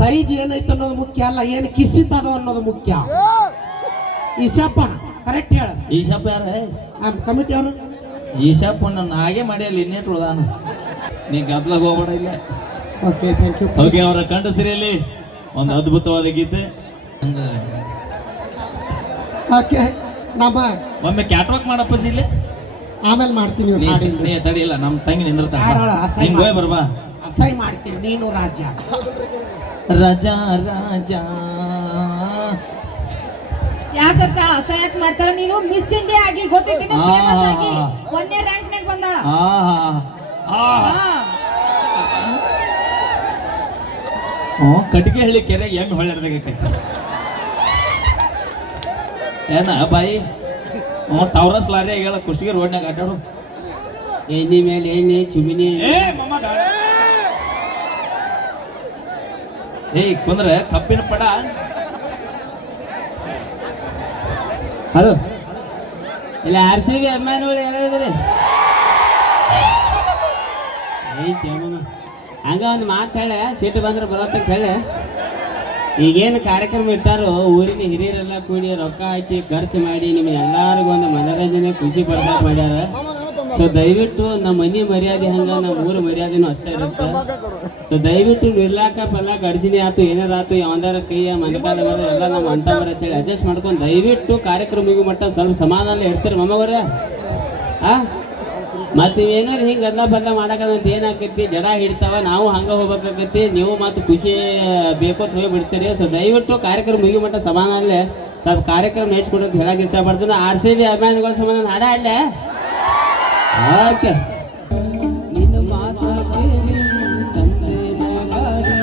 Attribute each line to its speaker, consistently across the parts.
Speaker 1: Size ಏನೈತೆ ಅನ್ನೋದು ಮುಖ್ಯ ಅಲ್ಲ ಏನು ಕಿಸಿತ್ ಅದ ಅನ್ನೋದು ಮುಖ್ಯ. ಈಶಪ್ಪ ಕರೆಕ್ಟ್ ಹೇಳ.
Speaker 2: ಈಶಪ್ಪ ಯಾರ?
Speaker 1: ಕಮಿಟಿ ಅವರು?
Speaker 2: ಈಶಪ್ಪ ನನ್ನ ಹಾಗೆ ಮಾಡಿಯಲ್ಲ ಇನ್ನೇಟ್ ಪ್ರಧಾನ ನೀ ಗದ್ಲಾಗ ಹೋಗ್ಬೇಡ ಇಲ್ಲ.
Speaker 1: ಓಕೆ ಥ್ಯಾಂಕ್ ಯು
Speaker 2: ಓಕೆ ಅವರ ಕಂಡು ಸಿರಿಯಲ್ಲಿ ಒಂದು ಅದ್ಭುತವಾದ ಗೀತೆ. ಹಂಗ
Speaker 1: ಓಕೆ ನಮ್ಮ
Speaker 2: ಒಮ್ಮೆ ಕ್ಯಾಟ್ವಾಕ್ ಮಾಡಪ್ಪ ಇಲ್ಲಿ.
Speaker 1: ಆಮೇಲೆ ಮಾಡ್ತೀನಿ
Speaker 2: ತಡಿಯಿಲ್ಲ ನಮ್ಮ ತಂಗಿ ನಿಂದ್ರ
Speaker 1: ತಂಗ ಅಸಹ್ಯ
Speaker 2: ಹಿಂಗ್ ಹೋಯ್ ಬರ್ಬಾ.
Speaker 1: ಅಸಹ್ಯ ಮಾಡ್ತೀನಿ ನೀನು ರಾಜ.
Speaker 2: ರಜಾ ರಾಜ.
Speaker 3: ಯಾಕಕ್ಕ ಅಸಹ್ಯಕ್ ಮಾಡ್ತಾರ ನೀನು? ಮಿಸ್ ಇಂಡಿಯಾ ಆಗಿ ಗೊತ್ತೈತಿ
Speaker 2: ಆಗಿ.
Speaker 3: ಒಂದೇ ರ್ಯಾಂಕ್ ನಾಗ ಬಂದಾಳ.
Speaker 2: ಆಹಾ ಆ.
Speaker 3: ಹಾ.
Speaker 2: ಹ್ಞೂ ಕಟ್ಟಿಗೆ ಹಳ್ಳಿ ಕೆರೆ ಹೆಂಗ್ ಹೊಳ್ಳಿಡ್ದಾಗ ಏನ ಬಾಯಿ? ಹ್ಞೂ ಟವರಸ್ ಲಾರಿ ಹೇಳ ಖುಷಿಗೆ ರೋಡ್ನಾಗ ಅಡ್ಡಾಡು
Speaker 4: ಎಣ್ಣೆ ಮೇಲೆ ಏನಿ ಚುಮಿನಿ.
Speaker 2: ಏ ಮಮ್ಮ. ಏಯ್ ಕುಂದ್ರೆ ಕಪ್ಪಿನ ಪಡ.
Speaker 4: ಹಲೋ. ಇಲ್ಲ ಆರ್ ಸಿ ಬಿ ಅಭಿಮಾನಿಗಳು ಯಾರು ಇದ್ರಿ ಹಂಗ ಒಂದು ಮಾತು ಹೇಳ ಸಿಟ್ಟು ಬಂದ್ರೆ ಬರೋತ್ತಂತ ಹೇಳಿ ಈಗೇನು ಕಾರ್ಯಕ್ರಮ ಇಟ್ಟಾರೋ ಊರಿನ ಹಿರಿಯರೆಲ್ಲ ಕೂಡಿ ರೊಕ್ಕ ಹಾಕಿ ಖರ್ಚು ಮಾಡಿ ನಿಮ್ಗೆ ಎಲ್ಲರಿಗೂ ಒಂದು ಮನೋರಂಜನೆ ಖುಷಿ ಪಡ್ಸಕ್ ಮಾಡ್ಯಾರ ಸೊ ದಯವಿಟ್ಟು ನಮ್ಮ ಮನೆ ಮರ್ಯಾದೆ ಹಂಗ ನಮ್ಮ ಊರ ಮರ್ಯಾದೆನು ಅಷ್ಟೇ ಇರುತ್ತೆ. ಸೊ ದಯವಿಟ್ಟು ನಿರ್ಲಾಕ ಪಲ್ಲಾಕ ಅಡಚಣೆ ಆತು ಏನಾರ ಆತು ಯಾವ್ದಾರ ಕೈಯ ಮನಕಾಲ ಎಲ್ಲ ನಮ್ಮ ಅಂತವ್ರ ಅಂತೇಳಿ ಅಡ್ಜಸ್ಟ್ ಮಾಡ್ಕೊಂಡು ದಯವಿಟ್ಟು ಕಾರ್ಯಕ್ರಮ ಮುಗಿ ಮಟ್ಟ ಸ್ವಲ್ಪ ಸಮಾಧಾನ ಇರ್ತಾರೆ ಮಮ್ಮವರ ಆ? ಮತ್ ನೀವೇನಾರು ಹಿಂಗ ಗದ್ಲ ಬಲ್ಲ ಮಾಡಕಂತ ಏನಾಕೈತಿ ಜಡ ಹಿಡ್ತಾವ ನಾವು ಹಂಗ ಹೋಗ್ಬೇಕಾಕತಿ ನೀವು ಮತ್ತು ಖುಷಿ ಬೇಕೋತ್ ಹೋಗಿ ಬಿಡ್ತೀರಿ ಸೊ ದಯವಿಟ್ಟು ಕಾರ್ಯಕ್ರಮ ಮುಗಿ ಮಟ್ಟ ಸಮಾನ ಅಲ್ಲೇ ಸ್ವಲ್ಪ ಕಾರ್ಯಕ್ರಮ ನೆಚ್ಕೊಡೋದು ಹೇಳಕ್ ಇಷ್ಟಪಡ್ತೀನಿ. ಆರ್ ಸಿ ಬಿ ಅಭಿಮಾನಿಗಳ ಸಂಬಂಧ ಹಾಡ ಅಲ್ಲೇ ಓಕೆ ನಿನ್ನ ಮಾತ ಕೇಳಿ ತಂದೆ ಗಾಡಿ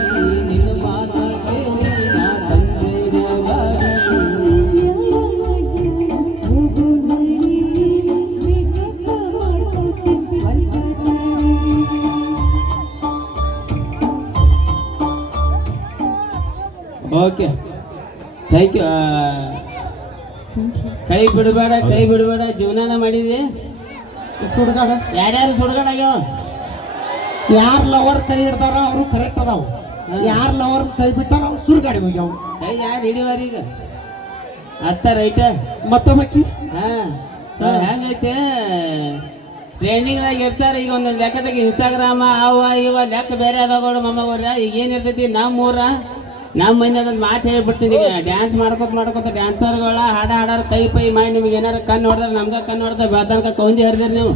Speaker 4: ನಿನ್ನ ಮಾತ ಕೇಳಿ ನಾ ತಂದೆಯ ಗಾಡಿ ಓಕೆ ಥ್ಯಾಂಕ್ ಯು ಕೈ ಬಿಡಬೇಡ ಕೈ ಬಿಡಬೇಡ ಜೀವನಾನ ಮಾಡಿದೆ
Speaker 1: ಸುಡ್ಗಾಡ?
Speaker 4: ಯಾರ್ಯಾರು ಸುಡ್ಗಾಡ ಆಗ್ಯಾವ?
Speaker 1: ಯಾರು ಲವರ್ ಕೈ ಇಡ್ತಾರ ಅವರು ಕರೆಕ್ಟ್ ಅದಾವ. ಯಾರ ಲವರ್ ಕೈ ಬಿಟ್ಟಾರ ಅವ್ರು ಸುರ್ಗಾಡಿ ಹೋಗ್ಯಾವ.
Speaker 4: ಕೈ ಯಾರು ಹಿಡಿವಾರ ಈಗ? ಅತ್ತ ರೈಟ.
Speaker 1: ಮತ್ತೊಬ್ಬಕಿ?
Speaker 4: ಹಾ ಹೆಂಗೈತೆ? ಟ್ರೈನಿಂಗ್ದಾಗ ಇರ್ತಾರೆ ಈಗ ಒಂದೊಂದು ಲೆಕ್ಕದಾಗ ಇನ್ಸ್ಟಾಗ್ರಾಮ ಅವ ಇವ ಲೆಕ್ಕ ಬೇರೆ ಅದಾವ ಮಮ್ಮಗೋರ ಈಗ ಏನಿರ್ತೈತಿ ನಮ್ಮ ಊರ ನಮ್ಮ ಮನೆಯಾಗ ಒಂದು ಮಾತು ಹೇಳ್ಬಿಡ್ತೀನಿ ಈಗ. ಡ್ಯಾನ್ಸ್ ಮಾಡ್ಕೊತ ಮಾಡ್ಕೊತ ಡ್ಯಾನ್ಸರ್ಗಳ ಹಾಡ ಹಾಡಾರ ಕೈ ಪೈ ಮಾಡಿ ನಿಮ್ಗೆ ಏನಾರ ಕಣ್ಣು ನೋಡಿದ್ರೆ ನಮ್ಗೆ ಕಣ್ಣು ನೋಡ್ದೆ ಬೆಳ್ತನಕ ಕೌಂದಿ ಹರಿದಿರಿ ನೀವು.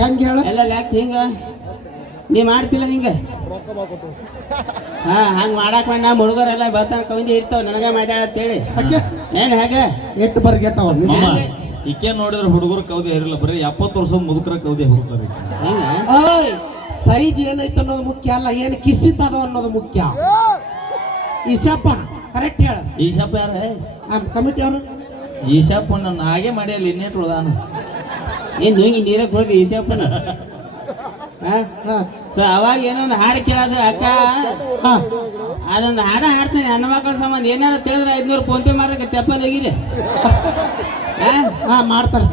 Speaker 1: ಹೆಂಗೆ? ಹೇಳ?
Speaker 4: ಎಲ್ಲ ಲ್ಯಾಕ್ ಹಿಂಗ? ನೀ ಮಾಡ್ತಿಲ್ಲ ಹಿಂಗ? ಹಾ ಹಂಗ ಮಾಡಾಕ್ ಮಾಡಿ ನಮ್ಮ ಹುಡುಗರೆಲ್ಲ ಬೆಳ್ತನ ಕೌಂದಿ ಇರ್ತಾವ ನನಗೆ ಮಾಡ್ಯಾಳ ಅಂತೇಳಿ.
Speaker 1: ಏನು
Speaker 4: ಏನ್ ಹಾಗೆ?
Speaker 1: ಎಷ್ಟು ಬರ್ಗೆಟ್ಟವ
Speaker 2: ಮಮ್ಮ ಈಕೆ ನೋಡಿದ್ರೆ ಹುಡುಗರು ಕೌದಿ ಇರಲ್ಲ ಬರೀ ಎಪ್ಪತ್ತು ವರ್ಷ ಮುದುಕರ ಕೌದಿ ಹೋಗ್ತಾರೆ
Speaker 4: ಹಿಂಗ
Speaker 1: ಸೈಜ್ ಏನೈತೆ ಅನ್ನೋದು ಮುಖ್ಯ ಅಲ್ಲ ಏನು ಕಿಸಿತ್ ಅದ ಅನ್ನೋದು ಮುಖ್ಯ. ಈಶಪ್ಪ ಕರೆಕ್ಟ್ ಹೇಳ.
Speaker 2: ಈಶಪ್ಪ ಯಾರ?
Speaker 1: ಕಮಿಟಿ ಅವರು?
Speaker 2: ಈಶಪ್ಪ ನನ್ನ ಹಾಗೆ ಅಲ್ಲಿ ಇನ್ನೇಟ್ ಉಳ್ದಾನ
Speaker 4: ಏನ್ ನುಂಗಿ ನೀರಕ್ಕೆ ಹೋಗಿ ಈಶಪ್ಪನ? ಸೊ ಅವಾಗ ಏನೋ ಒಂದು ಹಾಡು ಕೇಳೋದು ಅಕ್ಕ? ಅದೊಂದು ಹಾಡ ಹಾಡ್ತಾನೆ ಹೆಣ್ಣು ಮಕ್ಕಳ ಸಂಬಂಧ. ಏನಾರ ತಿಳಿದ್ರೆ ಐದ್ನೂರು ಫೋನ್ ಪೇ ಮಾಡೋಕೆ ಚಪ್ಪಲ್ ಹೋಗಿರಿ
Speaker 1: ಹಾ? ಮಾಡ್ತಾರೆ.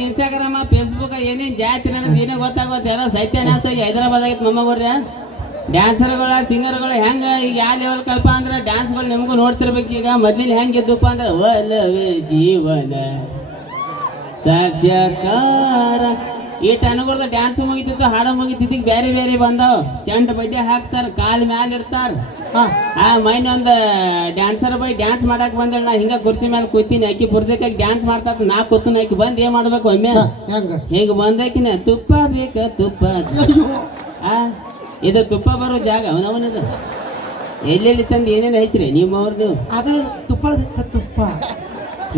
Speaker 4: ಇನ್ಸ್ಟಾಗ್ರಾಮ ಫೇಸ್ಬುಕ್ ಏನೇನ್ ಜಾತಿ ನನಗೆ ಏನೇ ಸೈತ್ಯನಾಸ ಎಲ್ಲ ಸತ್ಯನಾಶ ಹೈದರಾಬಾದ್ ಆಗೈತೆ ಮಮ್ಮ ಬರ್ರಿ ಡ್ಯಾನ್ಸರ್ಗಳ ಸಿಂಗರ್ಗಳು ಹೆಂಗ? ಈಗ ಯಾವ ಲೆವೆಲ್ ಕಲ್ಪ ಅಂದ್ರೆ ಡ್ಯಾನ್ಸ್ಗಳು ನಿಮಗೂ ನೋಡ್ತಿರ್ಬೇಕು. ಈಗ ಮೊದ್ಲಿನ ಹೆಂಗ ಇದ್ದಪ್ಪ ಅಂದ್ರೆ ಒಲವೇ ಜೀವನ ಸಾಕ್ಷಾತ್ಕಾರ ಈ ಅನುಗುಣದ ಡ್ಯಾನ್ಸ್ ಮುಗಿತಿತ್ತು ಹಾಡು ಮುಗಿತಿತ್ತು ಬೇರೆ ಬೇರೆ ಬಂದಾವ. ಚಂಡ್ ಬಡ್ಡಿ ಹಾಕ್ತಾರ ಕಾಲ್ ಮ್ಯಾಲ ಇಡ್ತಾರ. ಆ ಮೈನ್ ಒಂದು ಡ್ಯಾನ್ಸರ್ ಬೈ ಡ್ಯಾನ್ಸ್ ಮಾಡಕ್ ಬಂದೇಳ ನಾ. ಹಿಂಗ ಕುರ್ಚಿ ಮೇಲೆ ಕೂತೀನಿ. ಅಕ್ಕಿ ಬುರ್ದಕ್ಕಾಗಿ ಡ್ಯಾನ್ಸ್ ಮಾಡ್ತಾ ನಾ ಕೂತೀನಿ ಅಕ್ಕಿ ಬಂದ್ ಏನ್ ಮಾಡ್ಬೇಕು ಒಮ್ಮೆ?
Speaker 1: ಹೆಂಗ?
Speaker 4: ಹಿಂಗ ಬಂದಾಕಿನ ತುಪ್ಪ ಬೇಕ ತುಪ್ಪ ಆ ಇದು ತುಪ್ಪ ಬರೋ ಜಾಗ ಅವನವನದು. ಎಲ್ಲೆಲ್ಲಿ ತಂದು ಏನೇನು ನಿಮ್ಮ ಅವ್ರ ನೀವು?
Speaker 1: ಅದು ತುಪ್ಪ ತುಪ್ಪ.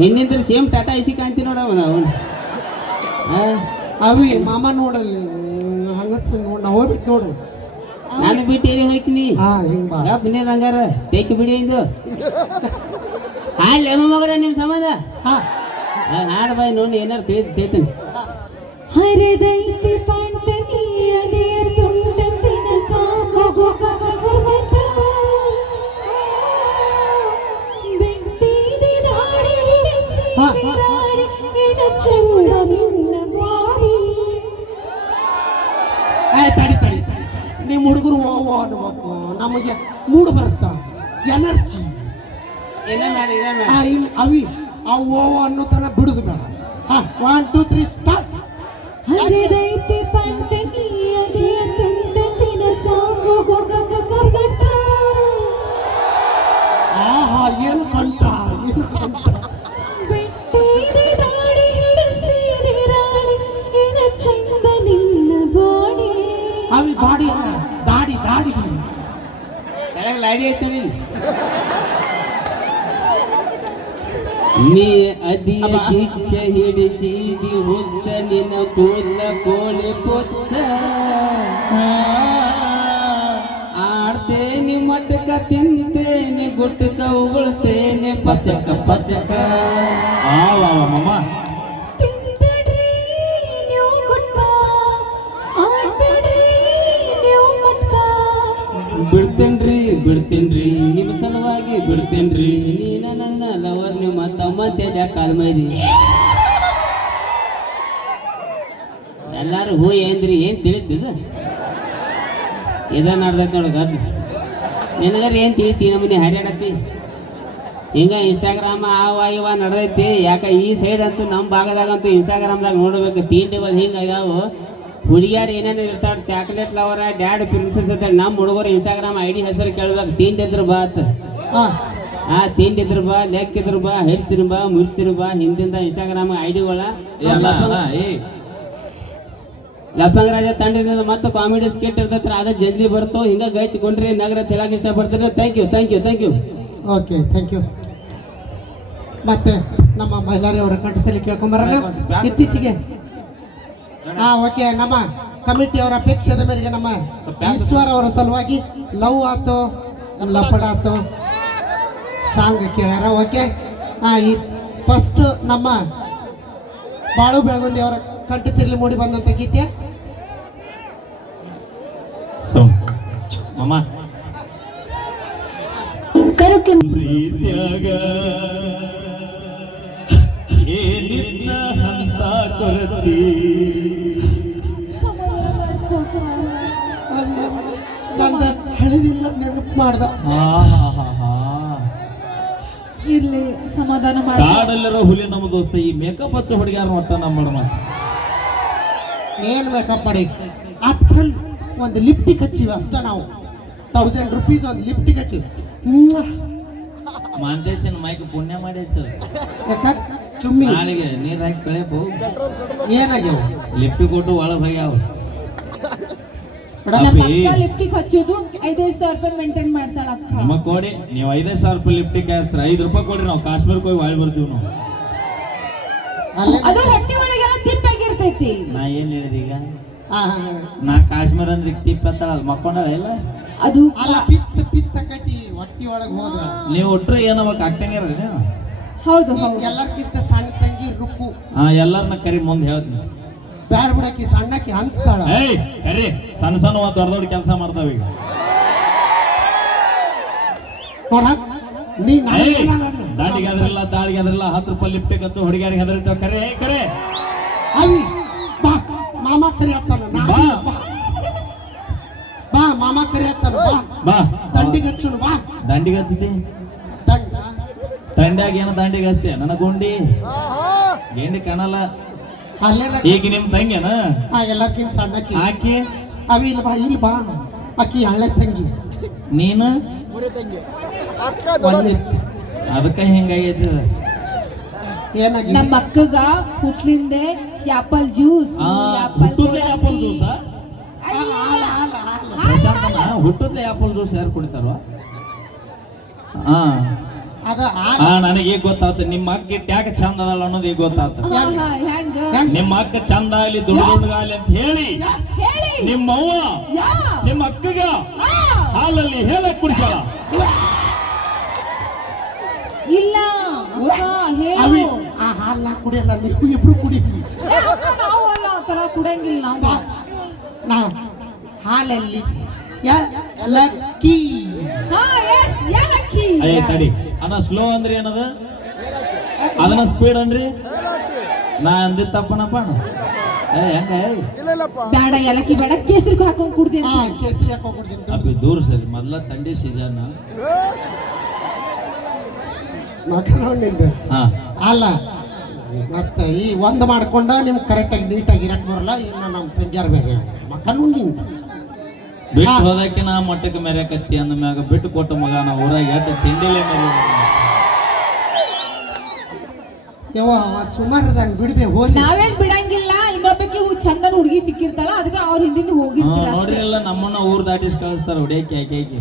Speaker 4: ಹಿಂದಿಂದ್ರೆ ಸೇಮ್ ಟಾಟಾ ಐಸಿ ಕಾಣ್ತಿ ನೋಡ ಅವನ ಅವನು.
Speaker 1: ಅವಿ ಮಾಮ ನೋಡಲ್ಲಿ ಹಂಗಸ್ತೀನಿ ನೋಡಿ ನಾ ಹೋಗ್ಬಿಟ್ಟು ನೋಡು.
Speaker 4: ನಾನು ಬಿಟ್ಟು ಎಲ್ಲಿ ಹೋಯ್ತೀನಿ
Speaker 1: ಹಾ ಹಿಂಗ್ ಬಾ.
Speaker 4: ಯಾ ಪುಣ್ಯ ಹಂಗಾರ. ಬೇಕಿ ಬಿಡಿ ಇಂದು. ಲೇಮ ಮಗನ ನಿಮ್ಮ ಸಂಬಂಧ? ಹಾಡು ಬಾಯ್ ನೋಡಿ ಏನಾರು ತಿಳಿದು ತಿಳ್ತೀನಿ
Speaker 3: ಹರಿದೈತಿ ತುಂಡತಿನ
Speaker 1: ಹಾ, ಹಾ.
Speaker 3: ರಾಡಿ ನಿನ ಚಂದ
Speaker 1: ನಮಗೆ ಮೂಡ್ ಬರುತ್ತಾ? ಎನರ್ಜಿ ಅವಿ ಆ ಓ ಅನ್ನೋ ತನ ಬಿಡುದು ಬೇಡ. ಹಾ ಒನ್ ಟೂ ತ್ರೀ ಸ್ಟಾರ್ಟ್
Speaker 4: ಅದಿ ಐತೆ ನೀನು. ನೀ ಅದಿಯ ಕಿಚ್ಚ ಹಿಡಿಸಿದಿ ಹುಚ್ಚ ನಿನ್ನ ಕೂದಲ ಕೋಳಿ ಪುಚ್ಚ. ಆಡ್ತೇನೆ ಮಟಕ ತಿಂತೇನೆ ಗುಟ್ಟಕ ಉಗುಳ್ತೇನೆ ಪಚಕ ಪಚಕ.
Speaker 2: ಆ ವಾ ವಾ ಮಮ್ಮ
Speaker 3: ನೀವು ಗುಟ್ಕ ಆಡ್ಬೇಡ್ರಿ ನೀವು ಮಟ್ಕ.
Speaker 4: ಬಿಡ್ತೇನ್ರಿ. ಬಿಡ್ತೇನ್ರಿ ನಿಮ್ಮ ಸಲುವಾಗಿ ಬಿಡ್ತೇನ್ರಿ. ನೀನ ನನ್ನ ಲವರ್ ನಿಮ್ಮ ತಮ್ಮ ತೇಜ ಕಾಲ್ಮೈದಿ ಎಲ್ಲಾರು ಹೂ ಏನ್ರಿ, ಏನ್ ತಿಳಿತಿದ ಇದನ್ನ ನಡ್ದೈತಿ ನೋಡು ಗದ್ದು ಏನು ಏನ್ ತಿಳಿತಿ ನಮ್ಮನೆ ಹರ್ಯಾಡತ್ತಿ? ಹಿಂಗ ಇನ್ಸ್ಟಾಗ್ರಾಮ್ ಆವ ಇವ ನಡ್ದೈತಿ. ಯಾಕ ಈ ಸೈಡ್ ಅಂತೂ ನಮ್ಮ ಭಾಗದಾಗಂತೂ ಇನ್ಸ್ಟಾಗ್ರಾಮ್ದಾಗ ನೋಡ್ಬೇಕು. ತಿಂಡಿಗಳು ಹಿಂಗಾಗ್ಯಾವು ಹುಡುಗಿಯಾರು ಏನೇನು ಇರ್ತಾರೆ ಚಾಕ್ಲೇಟ್ ಲವರ ಡ್ಯಾಡ್ ಪ್ರಿನ್ಸಸ್ ಅಂತ ನಮ್ಮ ಹುಡುಗರು ಇನ್ಸ್ಟಾಗ್ರಾಮ್ ಐ ಡಿ ಹೆಸರು ಕೇಳ್ಬೇಕು. ತಿಂಡಿ ಬಾ ಬಾತ್
Speaker 1: ಹಾ.
Speaker 4: ಆ ತಿಂಡಿ ಇದ್ರ ಬಾ ಲೆಕ್ಕಿದ್ರು ಇದ್ರ ಬಾ ಹೇಳ್ತಿರು ಬಾ ಮುರ್ತಿರು ಬಾ ಹಿಂದಿಂದ ಇನ್ಸ್ಟಾಗ್ರಾಮ್ ಐ ಡಿಗಳ ಲಪ್ಪಂಗರಾಜ ತಂಡದಿಂದ ಮತ್ತೆ ಕಾಮಿಡಿ ಸ್ಕಿಟ್ ಇರ್ತೈತ್ರ ಅದ ಜಲ್ದಿ ಬರ್ತೋ. ಹಿಂಗ ಗೈಚ್ಕೊಂಡ್ರಿ ನಗರ ತಿಳಕ್ ಇಷ್ಟಪಡ್ತಾರೆ thank you thank you thank you
Speaker 1: okay thank you ಮತ್ತೆ ನಮ್ಮ ಮಹಿಳಾರಿ ಅವರ ಕಂಠಸಲ್ಲಿ ಕೇಳ್ಕೊಂಬರ ಇತ್ತೀಚೆಗೆ ಹಾ ಓಕೆ ನಮ್ಮ ಕಮಿಟಿ ಅವರ ಅಪೇಕ್ಷೆದ ಮೇರೆಗೆ ನಮ್ಮ ಈಶ್ವರ್ ಅವರ ಸಲುವಾಗಿ ಲವ್ ಆತು ಲಪಡ ಆತು ಸಾಂಗ್ ಕೇಳ್ಯಾರ ಓಕೆ ಹಾ ಈ ಫಸ್ಟ್ ನಮ್ಮ ಬಾಳು ಬೆಳಗುಂದಿ ಅವರ ಕಂಠಸಿರ್ಲಿ ಮೂಡಿ ಬಂದಂತ ಗೀತೆ.
Speaker 2: ಸೊ ಮಮ್ಮ
Speaker 3: ಕರುಕೆ
Speaker 2: ಪ್ರೀತ್ಯಾಗ ಕೊರತಿ
Speaker 1: ನಂದ ಹಳೆದಿಲ್ಲ ನೆನಪು ಮಾಡ್ದ.
Speaker 3: ಇರ್ಲಿ ಸಮಾಧಾನ ಮಾಡಿ.
Speaker 2: ಕಾಡಲ್ಲಿರೋ ಹುಲಿ ನಮ್ಮ ದೋಸ್ತ ಈ ಮೇಕಪ್ ಹಚ್ಚ ಹುಡುಗ್ಯಾರ ಮಟ್ಟ ನಮ್ಮ
Speaker 1: ಏನ್ ಮೇಕಪ್ ಮಾಡಿ? ಅದ್ರಲ್ಲಿ ಒಂದು ಲಿಫ್ಟಿಗೆ ಹಚ್ಚಿವಿ ಅಷ್ಟ ನಾವು. ತೌಸಂಡ್ ರುಪೀಸ್ ಒಂದು ಲಿಪ್ಟಿಕ್ ಹಚ್ಚಿವಿ.
Speaker 2: ಮಾಂತೇಶನ್ ಮೈಕ್ ಪುಣ್ಯ ಮಾಡೈತು
Speaker 1: ಯಾಕ? ಚುಮ್ಮಿ.
Speaker 2: ನಾಳೆಗೆ ನೀರ್ ಹಾಕಿ ಕಳೆಯಬಹುದು
Speaker 1: ಏನಾಗ್ಯವ
Speaker 2: ಲಿಫ್ಟಿ ಕೊಟ್ಟು ಒಳಗೆ ಹೋಗ್ಯಾವ
Speaker 3: ಲಿಫ್ಟಿಗೆ ಹಚ್ಚೋದು ಐದೈದು ಸಾವಿರ ರೂಪಾಯಿ ಮೇಂಟೈನ್ ಮಾಡ್ತಾಳ ಅಕ್ಕ.
Speaker 2: ನಮ್ಮ ಕೊಡಿ ನೀವು ಐದೈದು ಸಾವಿರ ರೂಪಾಯಿ ಲಿಫ್ಟಿಗೆ ಹಾಕ್ಸ್ರ ಐದು ರೂಪಾಯಿ ಕೊಡ್ರಿ ನಾವು. ಕಾಶ್ಮೀರಕ್ಕೆ ಹೋಗಿ ವಾಳಿ ಬರ್ತೀವಿ ನಾವು.
Speaker 3: ಅದು ಹೊಟ್ಟೆ ಒಳಗೆಲ್ಲ ತಿಪ್ಪಾಗಿರ್ತೈತಿ
Speaker 2: ನಾ ಏನ್ ಹೇಳಿದೆ ಈಗ. ನಾ ಕಾಶ್ಮೀರ ಅಂದ್ರೆ ಟಿಪ್ ಎತ್ತಾಳ ಮಕ್ಕೊಂಡಳ ಇಲ್ಲ
Speaker 3: ಅದು
Speaker 1: ಅಲ್ಲ ಪಿತ್ ಪಿತ್ ಆಕೈತಿ ಹೊಟ್ಟಿ ಒಳಗೆ ಹೋದ್ರ.
Speaker 2: ನೀವು ಒಟ್ರೆ ಏನವಾಗ ಆಗ್ತಂಗಿರ
Speaker 3: ಹೌದು ಹೌದು.
Speaker 1: ಎಲ್ಲರ್ಕಿಂತ ಸಣ್ಣ ತಂಗಿ ರುಕ್ಕು.
Speaker 2: ಹಾ ಎಲ್ಲರನ್ನ ಕರಿ ಮುಂದೆ ಹೇಳ್ತೀನಿ.
Speaker 1: ಬ್ಯಾಡ ಬಿಡಕಿ ಸಣ್ಣಕ್ಕೆ ಹಂಚ್ತಾಳ.
Speaker 2: ಏಯ್ ಕರಿ. ಸಣ್ಣ ಸಣ್ಣ ದೊಡ್ಡ ದೊಡ್ಡ ಕೆಲಸ ಮಾಡ್ತಾವ ಈಗ.
Speaker 1: ನೋಡ ನೀ
Speaker 2: ದಾಡಿಗೆ ಅದ್ರಲ್ಲ ದಾಡಿಗೆ ಅದ್ರಿಲ್ಲ ಹತ್ತು ರೂಪಾಯಿ ಲಿಫ್ಟಿಗೆ ಹತ್ತು ಹುಡುಗಿಯರಿಗೆ ಹೆದರ್ತಾವ ಕರೆ ಏ ಕರೆ.
Speaker 1: ಅವಿ ಬಾ. ಮಾಮ ಕರಿ ಹತ್ತಾನ.
Speaker 2: ಬಾ.
Speaker 1: ಬಾ. ಮಾಮ ಕರಿ ಹತ್ತಾನ. ಬಾ.
Speaker 2: ಬಾ.
Speaker 1: ದಂಡಿಗೆ ಹಚ್ಚು ಬಾ.
Speaker 2: ದಂಡಿಗೆ ಹಚ್ಚಿದ್ದಿ ದಂಡ್ಯಾಗ ಏನೋ ದಂಡಿಗೆ ಹಚ್ತೆ ನನ್ನ ಗುಂಡಿ? ಗೆಂಡಿ ಕಾಣಲ್ಲ
Speaker 1: ಅಲ್ಲೇನ
Speaker 2: ಈಗ ನಿಮ್ ತಂಗಿನ
Speaker 1: ಆ ಎಲ್ಲರ್ಕಿಂತ ಸಣ್ಣಕಿ
Speaker 2: ಆಕಿ?
Speaker 1: ಅವಿ ಇಲ್ಲಿ ಬಾ ಇಲ್ಲಿ ಬಾ ಅಕ್ಕಿ ಹಳ್ಳೆ ತಂಗಿ.
Speaker 2: ನೀನು? ಅದಕ್ಕ ಹಿಂಗಾಗೈತಿ.
Speaker 1: ಏನಾಗಿ
Speaker 3: ನಮ್ಮ ಅಕ್ಕಗ ಹುಟ್ಲಿಂದೆ ಆಪಲ್ ಜ್ಯೂಸ್
Speaker 2: ಆಪಲ್ ಜ್ಯೂಸ್ ಹುಟ್ಟುದೇ ಹುಟ್ಟುತ್ತೆ ಆಪಲ್ ಜ್ಯೂಸ್ ಯಾರು ಕುಡಿತಾರೋ? ಹಾ ನನಗೆ ಈಗ ಗೊತ್ತಾತ? ನಿಮ್ಮ ಅಕ್ಕಿ ಟ್ಯಾಕ್ ಚಂದ ಅದಲ್ಲ ಅನ್ನೋದು ಈಗ ಗೊತ್ತಾತ?
Speaker 3: ಹೆಂಗ?
Speaker 2: ನಿಮ್ಮ ಅಕ್ಕ ಚಂದ ಆಗ್ಲಿ ದುಡ್ಡು ದುಡ್ಡಗಾಲಿ ಅಂತ ಹೇಳಿ
Speaker 3: ಹೇಳಿ.
Speaker 2: ನಿಮ್ಮ ಅವ್ವ ನಿಮ್ಮ ಅಕ್ಕಗ ಹಾಲಲ್ಲಿ ಹೇಳಕ್ ಕುಡಿಸಲ್ಲ
Speaker 3: ಇಲ್ಲ
Speaker 1: ಆ ಹಾಲ್ ನಾ ಕುಡಿಯಲ್ಲ ನೀವು ಇಬ್ರು ಕುಡಿದ್ವಿ
Speaker 3: ಆ ತರ ಕುಡಂಗಿಲ್ಲ ನಾವು.
Speaker 1: ನಾ ಹಾಲಲ್ಲಿ ಯ- ಲಕ್ಕಿ.
Speaker 3: ಹಾ ಎಸ್ ಲಕ್ಕಿ.
Speaker 2: ಅಯ್ಯ ತಡಿ. ಅನ್ನ ಸ್ಲೋ ಅಂದ್ರೆ ಏನದ? ಅದನ್ನ ಸ್ಪೀಡ್ ಅನ್ರಿ? ನಾ ಅಂದಿ ತಪ್ಪನಪ್ಪ ಅಣ್ಣ. ಏ ಹೆಂಗ
Speaker 3: ಬೇಡ ಏಲಕ್ಕಿ ಬೇಡ ಕೇಸರಿ ಹಾಕೊಂಡ್ ಕುಡ್ದಿ
Speaker 1: ಹಾ ಕೇಸರಿ ಹಾಕೋಬಿಡ್ತೀನಿ
Speaker 2: ಅಪ್ಪಿ ದೂರ ಸರಿ ಮೊದ್ಲ ತಂಡಿ ಸೀಸನ್
Speaker 1: ಮಕ್ಕಳಿಂದ
Speaker 2: ಹಾ.
Speaker 1: ಅಲ್ಲ ಮತ್ತೆ ಈ ಒಂದು ಮಾಡ್ಕೊಂಡ ನಿಮ್ಗೆ ಕರೆಕ್ಟಾಗಿ ನೀಟಾಗಿ ಇರಕ್ ಬರಲ್ಲ ಇನ್ನು ನಮ್ಮ ಪಂಜಾರ್ ಬೇರೆ. ಮಕ್ಕಳು
Speaker 2: ಬಿಟ್ಟು ಹೋದಕ್ಕೆ ನಾ ಮಟ್ಟಕ್ಕೆ ಮೆರೆಯಕತ್ತಿ ಅಂದ ಮ್ಯಾಗ ಬಿಟ್ಟು ಕೊಟ್ಟ ಮಗ ನಾವು ಊರಾಗ ಎಟ್ಟ ತಿಂಡಿಲೇ ಮೆರೆ
Speaker 1: ಯವ್ವ ಅವ ಸುಮಾರದಾಗ ಬಿಡ್ಬೇ ಹೋಗಿ
Speaker 3: ನಾವೇನ್ ಬಿಡಂಗಿಲ್ಲ ಇನ್ನೊಬ್ಬಕ್ಕೆ ಚಂದನ್ ಹುಡುಗಿ ಸಿಕ್ಕಿರ್ತಾಳ ಅದಕ್ಕೆ ಅವ್ರ ಹಿಂದಿಂದ ಹೋಗಿರ್ತೀರ ಅಷ್ಟೇ.
Speaker 2: ನೋಡ್ರಿಲ್ಲ ನಮ್ಮನ್ನ ಊರ್ ದಾಟಿಸ್ ಕಳಿಸ್ತಾರ ಹೊಡಿಯಕ್ಕೆ ಯಾಕೆ ಯಾಕೆ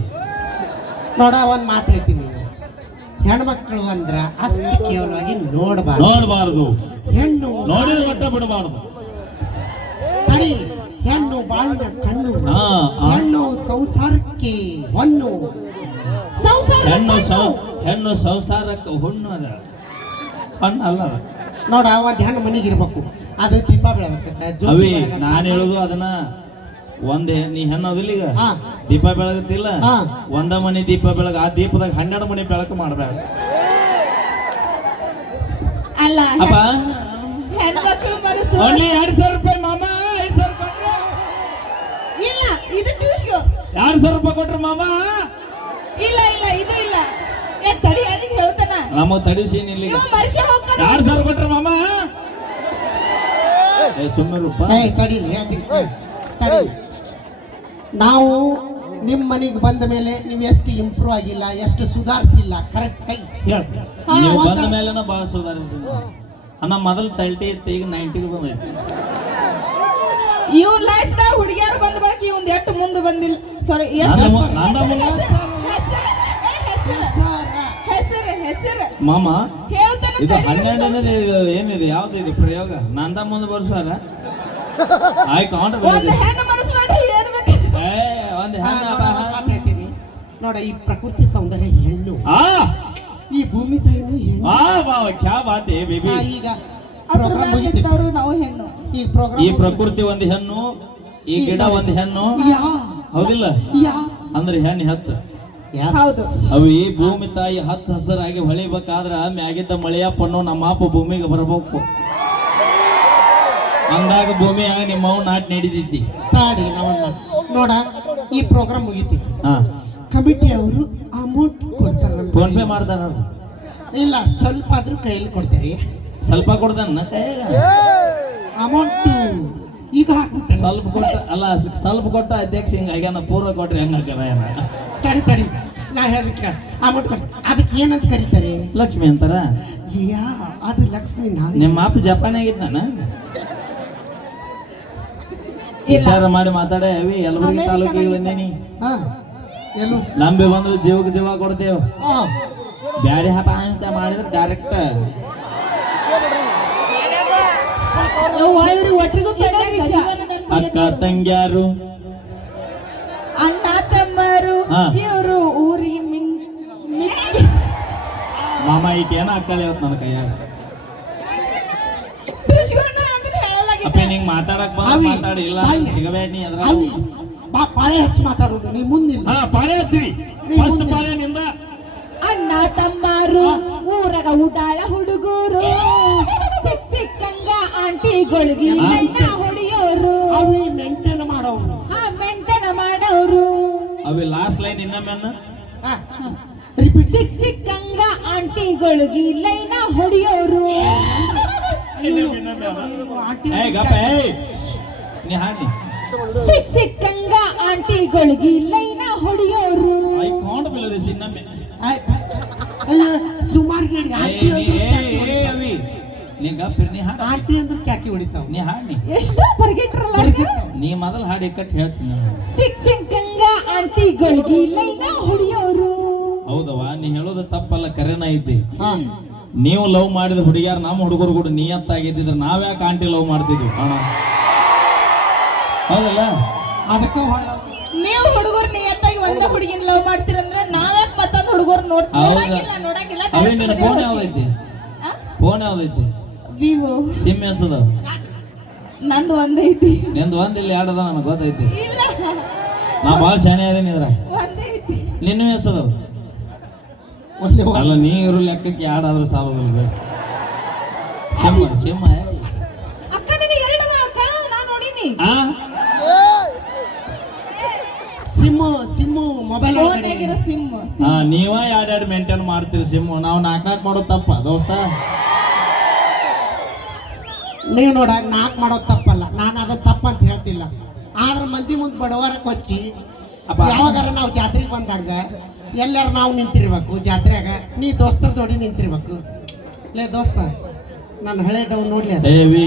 Speaker 1: ನೋಡ ಒಂದು ಮಾತು ಹೇಳ್ತೀನಿ ಹೆಣ್ಮಕ್ಳು ಅಂದ್ರ ಅಷ್ಟು ಕೇವಲವಾಗಿ ನೋಡಬಾರ್ದು.
Speaker 2: ನೋಡಬಾರ್ದು.
Speaker 1: ಹೆಣ್ಣು
Speaker 2: ನೋಡಿದ ಒಟ್ಟ ಬಿಡಬಾರ್ದು.
Speaker 1: ತಡಿ. ಬಾಳಿನ ಕಣ್ಣು
Speaker 2: ಹಾ ಆ.
Speaker 1: ಹೆಣ್ಣು ಸಂಸಾರಕ್ಕೆ ಹೊನ್ನು.
Speaker 2: ಹೆಣ್ಣು ಸೌ ಹೆಣ್ಣು ಸಂಸಾರಕ್ಕೆ ಹುಣ್ಣು ಅದ. ಹಣ್ಣು ಅಲ್ಲ ಅದ.
Speaker 1: ನೋಡ ಒಂದ್ ಹೆಣ್ಣು ಮನೆಗೆ ಇರ್ಬೇಕು. ಅದು ದೀಪ
Speaker 2: ಅವಿ ನಾನು ಹೇಳುದು ಅದನ್ನ. ಒಂದ್ ಹೆ- ನೀ ಹೆಣ್ಣು ಅದಿಲ್ಲ ಈಗ
Speaker 1: ಹಾ.
Speaker 2: ದೀಪ ಬೆಳಗತ್ತಿಲ್ಲ?
Speaker 1: ಹಾ.
Speaker 2: ಒಂದ ಮನೆ ದೀಪ ಬೆಳಗ ಆ ದೀಪದಾಗ ಹನ್ನೆರಡು ಮನೆ ಬೆಳಕು ಮಾಡ್ಬೇಡ
Speaker 3: ಅಲ್ಲ
Speaker 2: ಅಪ್ಪ.
Speaker 3: ಹೆಣ್ಮಕ್ಳು ಮನಸ್ಸು
Speaker 2: ಓನ್ಲಿ ಎರಡ್ ಸಾವಿರ ರೂಪಾಯಿ ಮಾಮ ಐದ್ ಸಾವಿರ ಕೊಟ್ರೆ
Speaker 3: ಇಲ್ಲ ಇದು
Speaker 2: ಎರಡ್ ಸಾವಿರ ರೂಪಾಯಿ ಕೊಟ್ರು ಮಾಮ?
Speaker 3: ಇಲ್ಲ ಇಲ್ಲ ಇದು ಇಲ್ಲ. ಏ ತಡಿ ಅದಕ್ಕೆ ಹೇಳ್ತಾನ.
Speaker 2: ನಮ್ಮ ತಡಿಸಿ ಇಲ್ಲಿ
Speaker 3: ಇವ ಮರ್ಷ ಹೋಗ್ತಾನ.
Speaker 2: ಎರಡ್ ಸಾವಿರ ಕೊಟ್ರು ಮಾಮ? ಏ ಸುಮ್ಮನೆ ರೂಪ
Speaker 1: ಏ ತಡಿ ಹೇಳ್ತೀನಿ. ತಡಿ. ನಾವು ನಿಮ್ಮ ಮನೆಗೆ ಬಂದ ಮೇಲೆ ನೀವು ಎಷ್ಟು ಇಂಪ್ರೂವ್ ಆಗಿಲ್ಲ ಎಷ್ಟು ಸುಧಾರಿಸಿಲ್ಲ ಕರೆಕ್ಟ್ ಆಗಿ
Speaker 2: ನೀವು ಬಂದ ಮೇಲೆ ಭಾಳ ಸುಧಾರಿಸಿಲ್ಲ ಅಣ್ಣ ಮೊದಲು ತರ್ಟಿ ಇತ್ತು ಈಗ ನೈಂಟಿಗೆ ಬಂದೈತಿ
Speaker 5: ಇವ್ ಲೈಫ್ ಹುಡುಗಿಯರು ಮುಂದೆ ಬಂದಿಲ್ಲ ಸಾರಿ.
Speaker 2: ಮಾಮ ಇದು ಹನ್ನೆರಡನೇ ಇದು ಏನಿದೆ? ಯಾವ್ದು ಇದು ಪ್ರಯೋಗ? ನಂದ ಮುಂದೆ ಬರ್ಸಾರ ಐ ಕೌಂಟ್
Speaker 5: ಒಂದ್ ಮನಸ್ಸು ಮಾಡಿ ಏನ್ ಬೇಕು
Speaker 2: ಏ ಒಂದ್
Speaker 1: ಹಾ,
Speaker 2: ಹೆಣ್ಣು
Speaker 1: ನೋಡ, ಹೇಳ್ತೀನಿ. ನೋಡ ಈ ಪ್ರಕೃತಿ ಸೌಂದರ್ಯ ಹೆಣ್ಣು.
Speaker 2: ಆ!
Speaker 1: ಈ ಭೂಮಿ ತಾಯಿನೂ ಹೆಣ್ಣು.
Speaker 2: ಆ ಮಾವ ಕ್ಯಾ ಬಾತ್ ಏ ಬೇಬಿ.
Speaker 1: ಆ, ಈಗ
Speaker 5: ನಾವು ಹೆಣ್ಣು.
Speaker 1: ಈ ಪ್ರೋಗ್ರಾಮ್
Speaker 2: ಈ ಪ್ರಕೃತಿ ಒಂದು ಹೆಣ್ಣು ಈ ಗಿಡ ಒಂದು ಹೆಣ್ಣು.
Speaker 1: ಯಾ
Speaker 2: ಹೌದಿಲ್ಲ?
Speaker 1: ಯಾ?
Speaker 2: ಅಂದ್ರೆ ಹೆಣ್ಣು ಹೆಚ್ಚ.
Speaker 5: ಹೌದು.
Speaker 2: ಅವು ಈ ಭೂಮಿ ತಾಯಿ ಹಚ್ಚ ಹಸರಾಗಿ ಹೊಳಿಬೇಕಾದ್ರ ಮ್ಯಾಗಿದ್ದ ಮಳೆಯ ಪಣ್ಣು ನಮ್ಮ ಅಪ್ಪ ಭೂಮಿಗೆ ಬರಬೇಕು. ಅಂದಾಗ ಭೂಮಿಯಾಗ ನಿಮ್ಮ ಅವ್ ನಾಟ್ ನಡಿದೈತಿ
Speaker 1: ತಾಡಿ ನೋಡ ಈ ಪ್ರೋಗ್ರಾಮ್ ಮುಗಿತಿ.
Speaker 2: ಹಾ.
Speaker 1: ಕಮಿಟಿ ಅವರು ಅಮೌಂಟ್ ಕೊಡ್ತಾರೆ.
Speaker 2: ಫೋನ್ ಪೇ ಮಾಡ್ತಾರ
Speaker 1: ಇಲ್ಲ ಸ್ವಲ್ಪ ಆದ್ರೂ ಕೈಯಲ್ಲಿ ಕೊಡ್ತೀರಿ.
Speaker 2: ಸ್ವಲ್ಪ ಕೊಡ್ದಾನ ಕೈಯಾಗ?
Speaker 1: ಅಮೌಂಟ್ ಈಗ ಹಾಕ್ಬಿಟ್ಟೆ
Speaker 2: ಸ್ವಲ್ಪ ಕೊಟ್ಟ ಅಲ್ಲ ಸ್ವಲ್ಪ ಕೊಟ್ಟ ಅಧ್ಯಕ್ಷ ಹಿಂಗ ಆಗ್ಯಾನ ಪೂರ್ವ ಕೊಟ್ರಿ ಹೆಂಗ ಹಾಕ್ಯಾರ?
Speaker 1: ತಡಿ ತಡಿ. ನಾ ಹೇಳದಕ್ಕೆ ಆ ಕೊಡ್ತೀನಿ ಅದಕ್ಕೆ ಏನಂತ ಕರೀತಾರೆ?
Speaker 2: ಲಕ್ಷ್ಮಿ ಅಂತಾರ?
Speaker 1: ಯಾ ಅದು ಲಕ್ಷ್ಮಿ ನಾ
Speaker 2: ನಿಮ್ಮ ಅಪ್ಪ ಜಪಾನಾಗಿದ್ದ ನಾನು ವಿಚಾರ ಮಾಡಿ ಮಾತಾಡೆ ಅವಿ ಯಲಬುರ್ಗಿ ತಾಲೂಕಿಗೆ ಬಂದೀನಿ.
Speaker 1: ಹಾ ಎಲ್ಲೂ.
Speaker 2: ನಂಬಿ ಬಂದ್ರು ಜೀವಕ್ಕೆ ಜೀವ ಕೊಡ್ತೇವೆ.
Speaker 1: ಬ್ಯಾಡಿ
Speaker 2: ಬ್ಯಾರೆ ಹಬ್ಬ ಅಂತ ಮಾಡಿದ್ರೆ ಡೈರೆಕ್ಟ್
Speaker 5: ಯವ್ವ, ಇವ್ರಿಗೆ ಒಟ್ಟಿಗೂ ತಂದೆ ವಿಷಯ.
Speaker 2: ಅಕ್ಕ ತಂಗ್ಯಾರು?
Speaker 5: ಅಣ್ಣ ತಮ್ಮರು. ಇವರು ಊರಿಗೆ
Speaker 2: ಮಾಮ ಈಕೆ ಏನ ಅಕ್ಕಳಿ ಇವತ್ತು ನನ್ನ ಕೈಯಾಗ. ಅಪ್ಪ ನಿಂಗ್ ಮಾತಾಡಕ್ ಬಂದ ಮಾತಾಡಿ ಇಲ್ಲ ಸಿಗಬೇಡ ನೀ ಅದ್ರ
Speaker 1: ಬಾ ಪಾಳೆ ಹಚ್ಚಿ ಮಾತಾಡೋದು ನೀ ಮುಂದಿನ
Speaker 2: ಹಾ ಪಾಳೆ ಹಚ್ಚಿರಿ
Speaker 1: ನೀ
Speaker 2: ಫಸ್ಟ್. ಪಾಳೆ ನಿಂದ.
Speaker 3: ಅಣ್ಣ ತಮ್ಮಾರು ಊರಾಗ ಊಟಾಳ ಹುಡುಗರು. ಆಂಟಿಗಳಿಗೆ ಮೈನ ಹೊಡಿಯೋರು.
Speaker 1: ಅವಿ ಮೆಂಟನ ಮಾಡೋರು
Speaker 3: ಆ ಮೆಂಟನ ಮಾಡೋರು.
Speaker 2: ಅವಿ ಲಾಸ್ಟ್ ಲೈನ್ ಇನ್ನೊಮ್ಮೆ
Speaker 1: ರಿಪೀಟ್
Speaker 3: ಸಿಕ್ ಸಿಕ್ಕಂಗ ಆಂಟಿಗಳಿಗೆ ಲೈನ ಹೊಡಿಯೋರು. ಸಿಕ್ ಸಿಕ್ಕಂಗ ಆಂಟಿಗಳಿಗೆ ಲೈನ ಹೊಡಿಯೋರು.
Speaker 2: ಐ ಕೌಂಟ್ ಸುಮಾರ್ ಇನ್ನೊಮ್ಮೆ.
Speaker 1: ಸುಮಾರು ಗೇಡಿ
Speaker 2: ಏ
Speaker 1: ಆಂಟಿ
Speaker 2: ನೀ ಏ ಏ ಅವಿ ನೀ ಗಪ್ಪ ಇರು, ನೀ ಹಾಡ.
Speaker 1: ಆಂಟಿ ಅಂದ್ರೆ ಕ್ಯಾಕಿ ಹೊಡಿತಾವ.
Speaker 2: ನೀ ಹಾಡಿ
Speaker 3: ಎಷ್ಟು ಬರ್ಗೆಟ್ರಲ್ಲ
Speaker 2: ನೀ ಮೊದಲು ಹಾಡಿ ಕಟ್ ಹೇಳ್ತೀನಿ ನಾನು.
Speaker 3: ಸಿಕ್ ಸಿಕ್ಕಂಗ ಆಂಟಿಗಳಿಗೆ ಲೈನ ಹೊಡಿಯೋರು.
Speaker 2: ಹೌದವ್ವ ನೀ ಹೇಳೋದು ತಪ್ಪಲ್ಲ ಕರೆನ ಐತಿ.
Speaker 1: ಹಾ.
Speaker 2: ನೀವು ಲವ್ ಮಾಡಿದ ಹುಡುಗಿಯಾರ ನಮ್ಮ ಹುಡುಗರು ಕೂಡ ನಿಯತ್ತಾಗಿದ್ದಿದ್ರೆ ನಾವ್ಯಾಕೆ ಆಂಟಿ ಲವ್ ಮಾಡ್ತಿದ್ವಿ? ಅಣ್ಣ ಹೌದಲ್ಲ?
Speaker 1: ಅದಕ್ಕೆ
Speaker 5: ನೀವು ಹುಡುಗರು ನಿಯತ್ತಾಗಿ ಒಂದ ಹುಡುಗಿನ ಲವ್ ಮಾಡ್ತೀರಂದ್ರೆ ನಾವ್ಯಾಕ್ ಮತ್ತೊಂದು ಹುಡುಗರು ನೋಡ್
Speaker 2: ಹೌದಾ?
Speaker 5: ನೋಡಂಗಿಲ್ಲ ನೋಡಂಗಿಲ್ಲ
Speaker 2: ಅವೇ ನಿನ್ನ ಫೋನ್ ಯಾವ್ದೈತಿ? ಫೋನ್ ಯಾವ್ದೈತಿ?
Speaker 5: ವಿವೋ
Speaker 2: ಸಿಮ್ ಹೆಸರು?
Speaker 5: ನಂದು ಒಂದೈತಿ.
Speaker 2: ನಿಂದು ಒಂದಿಲ್ಲ ಅದ ನನಗೆ ಗೊತ್ತೈತಿ.
Speaker 5: ಇಲ್ಲ.
Speaker 2: ನಾ ಭಾಳ ಶಾನೆ ಅದೇನಿ ಇದ್ರ
Speaker 5: ಒಂದೈತಿ.
Speaker 2: ನಿನ್ನೂ
Speaker 1: ಒಳ್ಳೆ
Speaker 2: ಅಲ್ಲ ನೀ ಇರೋ ಲೆಕ್ಕಕ್ಕೆ ಯಾಡಾದ್ರೂ ಸಾಲೋದಿಲ್ಲ ಸಿಮ್ಮ ಸಿಮ್ಮ
Speaker 3: ಅಕ್ಕ ನನಗೆ ಎರಡು ಅಕ್ಕ
Speaker 2: ಆ?
Speaker 1: SIM SIM mobile
Speaker 5: SIM SIM
Speaker 2: ಆ, ನೀವ ಎರಡೆರಡು ಮೇಂಟೈನ್ ಮಾಡ್ತೀರಿ ಸಿಮ್ಮು ನಾವು ನಾಲ್ಕು ನಾಲ್ಕು ಮಾಡೋದು ತಪ್ಪ ದೋಸ್ತ.
Speaker 1: ನೀವು ನೋಡ ನಾಕ್ ಮಾಡೋದು ತಪ್ಪಲ್ಲ. ನಾನು ತಪ್ಪ ಅಂತ ಹೇಳ್ತಿಲ್ಲ. ಆದ್ರೆ ಮಂದಿ ಮುಂದೆ ಬಡವರ ಕೊಚ್ಚಿ. ಯಾವಾಗಾರ ನಾವು ಜಾತ್ರೆಗೆ ಬಂದಾಗ ಎಲ್ಲಾರ ನಾವು ನಿಂತಿರ್ಬೇಕು. ಜಾತ್ರೆಯಾಗ ನೀ ದೋಸ್ತರ ಜೋಡಿ ನಿಂತಿರ್ಬೇಕು. ಲೇ ದೋಸ್ತ ನಾನು ಹಳೆ ಡೌನ್ ನೋಡ್ಲಿ ಅದು.
Speaker 2: ಏವಿ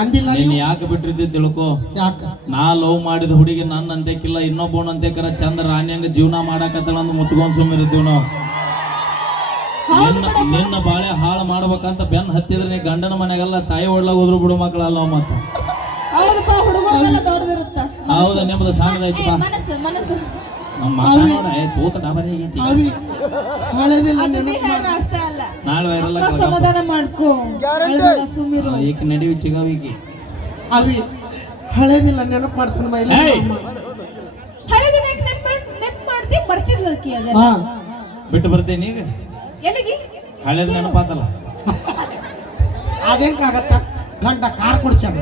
Speaker 1: ಅಂದಿಲ್ಲ
Speaker 2: ನೀನ್ ಯಾಕೆ ಬಿಟ್ಟಿರ್ತಿ ತಿಳ್ಕೊ?
Speaker 1: ಯಾಕ?
Speaker 2: ನಾ ಲವ್ ಮಾಡಿದ ಹುಡುಗಿ ನನ್ನ ಅಂತೇಕಿಲ್ಲ ಇನ್ನೊಬ್ಬನ ಚಂದ್ರ ರಾಣಿ ಹಂಗ ಜೀವನ ಮಾಡಾಕತ್ತಳ ಅಂದ್ ಮುಚ್ಕೊಂಡ್ ಸುಮ್ಮಿರ್ತೀವಿ ನಾವು. ನಿನ್ನ ನಿನ್ನ ಬಾಳೆ ಹಾಳು ಮಾಡ್ಬೇಕಂತ ಬೆನ್ ಹತ್ತಿದ್ರೆ ನೀ ಗಂಡನ ಮನೆಗೆಲ್ಲ ತಾಯಿ ಒಳ್ಳೆ ಹೋದ್ರು ಬಿಡು ಮಕ್ಕಳಲ್ಲ ಮತ್ತ.
Speaker 5: ಹೌದಪ್ಪ ಹುಡುಗರೆಲ್ಲ ದೊಡ್ಡದಿರುತ್ತ.
Speaker 2: ಹೌದ ನಿಮ್ದು ಸಾಂಗದೈತಿ ಐತಿ
Speaker 3: ಮನಸ್ಸು ಸಮಾಧಾನ ಮಾಡ್ಕೋ.
Speaker 2: ಈಗ ನಡಿವಿ ಚಿಗಾವಿಗೆ
Speaker 1: ಅವಿ. ಹಳೆದಿಲ್ಲ ನೆನಪು ಮೈಲಿ
Speaker 3: ಮಾಡ್ತಿ? ಅದೆಲ್ಲ?
Speaker 2: ಬಿಟ್ಟು ಬರ್ತೀನಿ ಈಗ.
Speaker 3: ಎಲ್ಲಿಗೆ?
Speaker 2: ಹಳೇದು ನೆನಪಾತಲ್ಲ.
Speaker 1: ಅದೇಂಗಾಗತ್ತ? ಗಂಡ ಕಾರ್ ಕೊಡ್ಸ್ಯಾನ.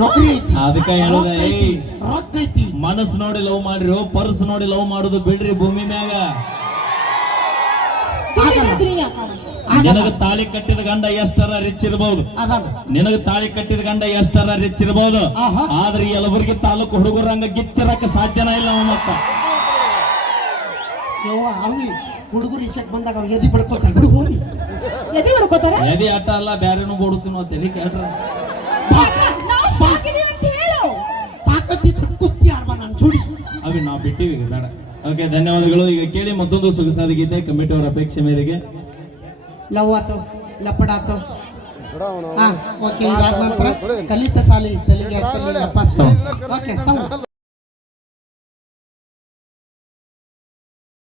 Speaker 1: ನೌಕರಿ ಐತಿ.
Speaker 2: ಅದಕ್ಕೆ ಹೇಳೋದ ಏಯ್
Speaker 1: ರೊಕ್ಕ ಐತಿ.
Speaker 2: ಮನಸ್ಸು ನೋಡಿ ಲವ್ ಮಾಡ್ರಿ ಪರ್ಸ್ ನೋಡಿ ಲವ್ ಮಾಡೋದು ಬಿಡ್ರಿ ಭೂಮಿ ಮ್ಯಾಗ. ನಿನಗ ತಾಳಿ ಕಟ್ಟಿದ ಗಂಡ ಎಷ್ಟರ ರಿಚ್ ಇರ್ಬೋದು?
Speaker 1: ಅದಾನ
Speaker 2: ನಿನಗ ತಾಳಿ ಕಟ್ಟಿದ ಗಂಡ ಎಷ್ಟರ ರಿಚ್ ಇರ್ಬೋದು?
Speaker 1: ಆಹಾ.
Speaker 2: ಆದ್ರೆ ಎಲ್ಲವರಿಗೆ ಯಲಬುರ್ಗಿ ತಾಲೂಕು ಹುಡುಗರಂಗ ಗಿಚ್ಚರಕ್ಕೆ ಸಾಧ್ಯನ ಇಲ್ಲ ಮತ್ತ
Speaker 1: ಅವಿ ಹುಡುಗರು ಇಷ್ಟಕ್ಕೆ ಬಂದಾಗ ಅವ್ರು ಎದಿ ಯದಿ ಬಿಡು ಹೋಗಿ.
Speaker 3: ಎದೆ ಹೊಡ್ಕೋತಾರ
Speaker 2: ಎದಿ ಆಟ ಅಲ್ಲ ಬ್ಯಾರೇನು ಓಡುತ್ತೀನಿ ಕೇಳ್ರ.
Speaker 3: ಅಂತ ಹೇಳು.
Speaker 1: ತಾಕತ್ತಿದ್ರೆ ಕುಸ್ತಿ ಆಡ್ಬಾ ನಾನು ಜೋಡಿ.
Speaker 2: ಅವಿ ನಾವು ಬಿಟ್ಟಿವಿ ಈಗ ಬೇಡ. ಓಕೆ ಧನ್ಯವಾದಗಳು. ಈಗ ಕೇಳಿ ಮತ್ತೊಂದು ಸೊಗಸಾದ ಗೀತೆ ಕಮಿಟಿ ಅವರ ಅಪೇಕ್ಷೆ ಮೇರೆಗೆ.
Speaker 1: ಲವ್ ಆತು ಲಪಡ ಆತು. ಹಾ ಓಕೆ ಇದಾದ ನಂತರ ಕಲಿತ ಸಾಲಿ ತೆಲಿಗೆ ಓಕೆ